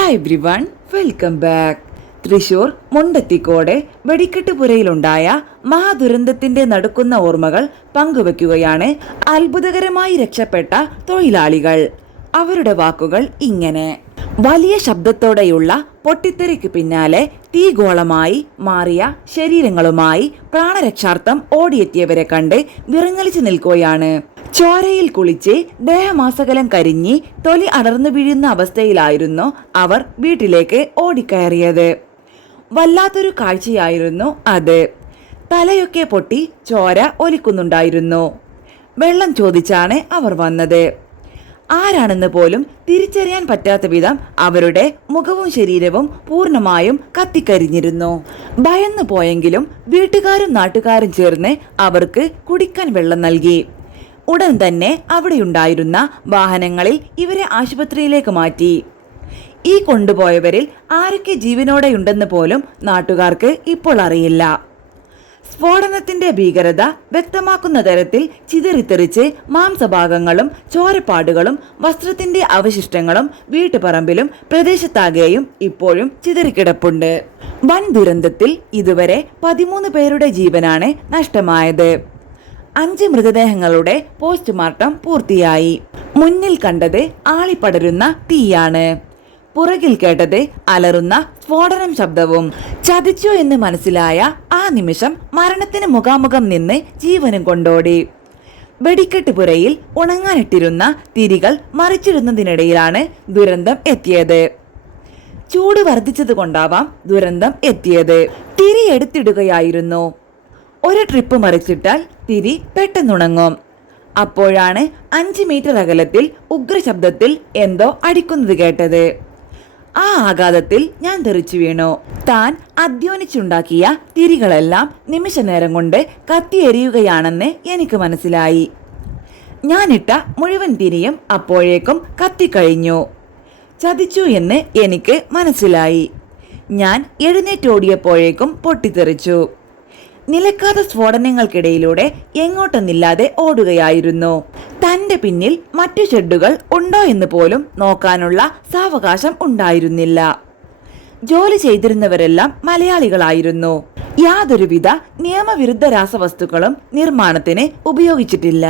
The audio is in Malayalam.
Hi everyone, welcome back. Thrissur Mundathikode വെടിക്കെട്ടുപുരയിലുണ്ടായ മഹാദുരന്തത്തിന്റെ നടുക്കുന്ന ഓർമ്മകൾ പങ്കുവെക്കുകയാണ് അത്ഭുതകരമായി രക്ഷപ്പെട്ട തൊഴിലാളികൾ. അവരുടെ വാക്കുകൾ ഇങ്ങനെ: വലിയ ശബ്ദത്തോടെയുള്ള പൊട്ടിത്തെറിക്ക് പിന്നാലെ തീഗോളമായി മാറിയ ശരീരങ്ങളുമായി പ്രാണരക്ഷാർത്ഥം ഓടിയെത്തിയവരെ കണ്ട് വിറങ്ങലിച്ചു നിൽക്കുകയാണ്. ചോരയിൽ കുളിച്ച് ദേഹമാസകലം കരിഞ്ഞി തൊലി അടർന്നു വീഴുന്ന അവസ്ഥയിലായിരുന്നു അവർ വീട്ടിലേക്ക് ഓടിക്കയറിയത്. വല്ലാത്തൊരു കാഴ്ചയായിരുന്നു അത്. തലയൊക്കെ പൊട്ടി ചോര ഒലിക്കുന്നുണ്ടായിരുന്നു. വെള്ളം ചോദിച്ചാണ് അവർ വന്നത്. ആരാണെന്ന് പോലും തിരിച്ചറിയാൻ പറ്റാത്ത വിധം അവരുടെ മുഖവും ശരീരവും പൂർണ്ണമായും കത്തിക്കരിഞ്ഞിരുന്നു. ഭയന്നു പോയെങ്കിലും വീട്ടുകാരും നാട്ടുകാരും ചേർന്ന് അവർക്ക് കുടിക്കാൻ വെള്ളം നൽകി. ഉടൻ തന്നെ അവിടെയുണ്ടായിരുന്ന വാഹനങ്ങളിൽ ഇവരെ ആശുപത്രിയിലേക്ക് മാറ്റി. ഈ കൊണ്ടുപോയവരിൽ ആരൊക്കെ ജീവനോടെയുണ്ടെന്ന് പോലും നാട്ടുകാർക്ക് ഇപ്പോൾ അറിയില്ല. സ്ഫോടനത്തിന്റെ ഭീകരത വ്യക്തമാക്കുന്ന തരത്തിൽ ചിതറിത്തെറിച്ച് മാംസഭാഗങ്ങളും ചോരപ്പാടുകളും വസ്ത്രത്തിന്റെ അവശിഷ്ടങ്ങളും വീട്ടുപറമ്പിലും പ്രദേശത്താകെയും ഇപ്പോഴും ചിതറിക്കിടപ്പുണ്ട്. വൻ ദുരന്തത്തിൽ ഇതുവരെ 13 പേരുടെ ജീവനാണ് നഷ്ടമായത്. 5 മൃതദേഹങ്ങളുടെ പോസ്റ്റ്മോർട്ടം പൂർത്തിയായി. മുന്നിൽ കണ്ടത് ആളിപ്പടരുന്ന തീയാണ്. പുറകിൽ കേട്ടത് അലറുന്ന സ്ഫോടനം ശബ്ദവും. ചതിച്ചു എന്ന് മനസ്സിലായ ആ നിമിഷം മരണത്തിന് മുഖാമുഖം നിന്ന് ജീവനും കൊണ്ടോടി. വെടിക്കെട്ടുപുരയിൽ ഉണങ്ങാനിട്ടിരുന്ന തിരികൾ മറിച്ചിടുന്നതിനിടയിലാണ് ദുരന്തം എത്തിയത്. ചൂട് വർദ്ധിച്ചത് കൊണ്ടാവാം ദുരന്തം എത്തിയത്. തിരി എടുത്തിടുകയായിരുന്നു. ഒരു ട്രിപ്പ് മറിച്ചിട്ടാൽ തിരി പെട്ടെന്നുണങ്ങും. അപ്പോഴാണ് 5 മീറ്റർ അകലത്തിൽ ഉഗ്രശബ്ദത്തിൽ എന്തോ അടിക്കുന്നത് കേട്ടത്. ആ ആഘാതത്തിൽ ഞാൻ തെറിച്ചു വീണു. താൻ അധ്വാനിച്ചുണ്ടാക്കിയ തിരികളെല്ലാം നിമിഷനേരം കൊണ്ട് കത്തിയെരിയുകയാണെന്ന് എനിക്ക് മനസ്സിലായി. ഞാനിട്ട മുഴുവൻ തിരിയും അപ്പോഴേക്കും കത്തിക്കഴിഞ്ഞു. ചതിച്ചു എന്ന് എനിക്ക് മനസ്സിലായി. ഞാൻ എഴുന്നേറ്റോടിയപ്പോഴേക്കും പൊട്ടിത്തെറിച്ചു. നിലക്കാത്ത സ്ഫോടനങ്ങൾക്കിടയിലൂടെ എങ്ങോട്ടെന്നില്ലാതെ ഓടുകയായിരുന്നു. തന്റെ പിന്നിൽ മറ്റു ഷെഡുകൾ ഉണ്ടോ എന്ന് പോലും നോക്കാനുള്ള സാവകാശം ഉണ്ടായിരുന്നില്ല. ജോലി ചെയ്തിരുന്നവരെല്ലാം മലയാളികളായിരുന്നു. യാതൊരുവിധ നിയമവിരുദ്ധ രാസവസ്തുക്കളും നിർമ്മാണത്തിന് ഉപയോഗിച്ചിട്ടില്ല.